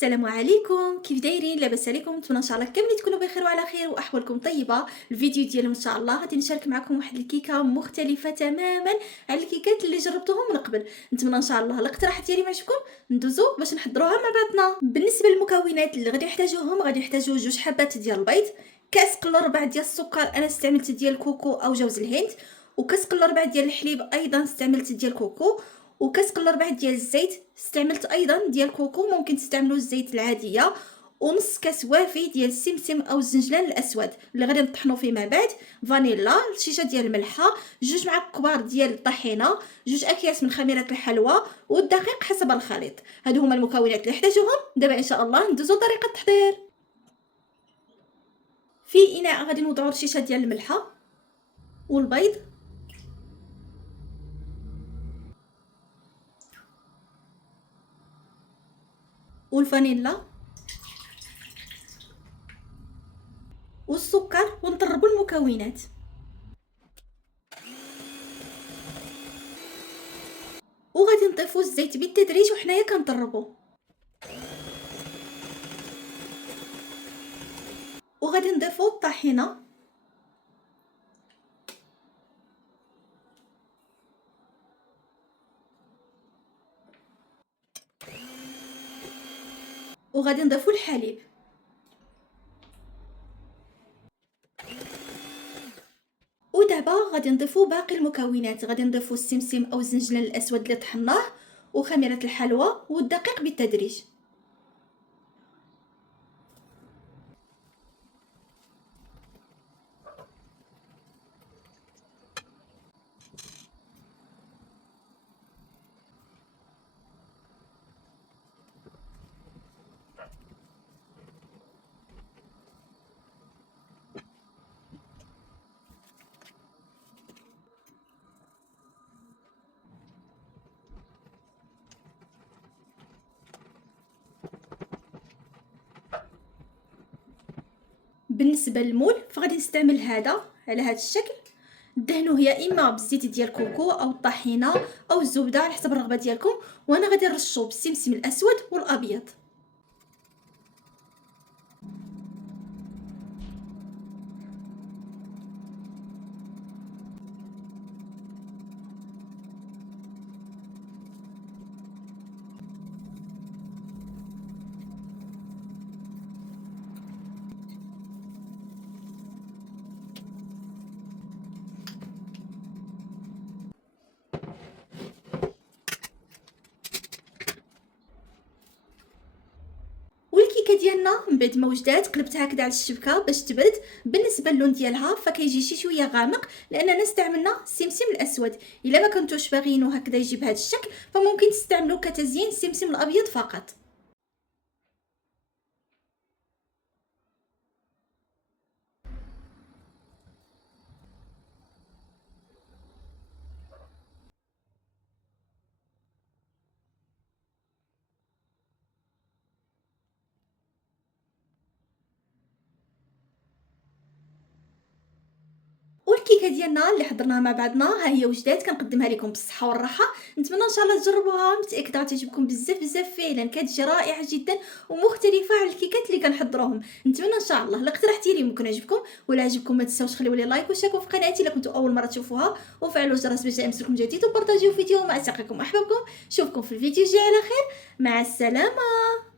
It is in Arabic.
السلام عليكم، كيف دايرين؟ لاباس عليكم؟ نتمنى ان شاء الله كاملين تكونوا بخير وعلى خير واحوالكم طيبه. الفيديو ديالنا ان شاء الله غادي نشارك معكم واحد الكيكه مختلفه تماما على الكيكات اللي جربتهم من قبل. نتمنى ان شاء الله الاقتراح ديالي معجبكم، ندوزو باش نحضروها مع بعضنا. بالنسبه للمكونات اللي غادي نحتاجوهم، غادي نحتاجو 2 حبات ديال البيض، كاس قل ربع ديال السكر، انا استعملت ديال كوكو او جوز الهند، وكاس قل ربع ديال الحليب ايضا استعملت ديال كوكو، وكاس قل ربع ديال الزيت استعملت ايضا ديال كوكو، ممكن تستعملوا الزيت العاديه، ونص كاس وافي ديال السمسم او الزنجلان الاسود اللي غادي نطحنوا فيه مع بعد، فانيلا، شيشه ديال الملحه، 2 معالق كبار ديال الطحينه، 2 اكياس من خميره الحلوى، والدقيق حسب الخليط. هادو هما المكونات اللي احتاجوهم. دابا ان شاء الله ندوزو طريقه التحضير. في اناء غادي نوضعوا الشيشه ديال الملحه والبيض والفانيلا والسكر، ونطربوا المكونات. وغادي نضيفوا الزيت بالتدريج وحنايا كنطربوا، وغادي نضيفوا الطحينه، وغادي نضيفوا الحليب، ودابا غادي نضيفوا باقي المكونات. غادي نضيفوا السمسم او الزنجلان الاسود اللي طحناه، وخميره الحلوى والدقيق بالتدريج. بالنسبه للمول فغادي نستعمل هذا على هذا الشكل، دهنوه يا اما بالزيت ديال كوكو او الطحينه او الزبده على حسب الرغبه ديالكم، وانا غادي نرشو بالسمسم الاسود والابيض. والكيكه ديالنا من بعد ما وجدات قلبتها هكذا على الشبكه باش تبرد. بالنسبه للون ديالها فكيجي شي شويه غامق لاننا استعملنا السمسم الاسود. الا ما كنتوش باغيينو هكذا يجي بهذا الشكل فممكن تستعملوا كتزيين السمسم الابيض فقط. والكيكه ديالنا اللي حضرناها مع بعضنا ها هي وجدات، كنقدمها لكم بالصحه والراحه. نتمنى ان شاء الله تجربوها، متاكده غتعجبكم بزاف بزاف، فعلا كتجي رائعه جدا ومختلفه على الكيكات اللي كنحضروهم. نتمنى ان شاء الله الاقتراح ديالي ممكن يعجبكم، ولا عجبكم ما تنساوش خليوا لي لايك وشاركوا في قناتي الا كنتوا اول مره تشوفوها، وفعلوا الجرس باش يوصلكم جديد، وبارطاجيو الفيديو مع اصدقائكم واحبابكم. نشوفكم في الفيديو الجاي على خير، مع السلامه.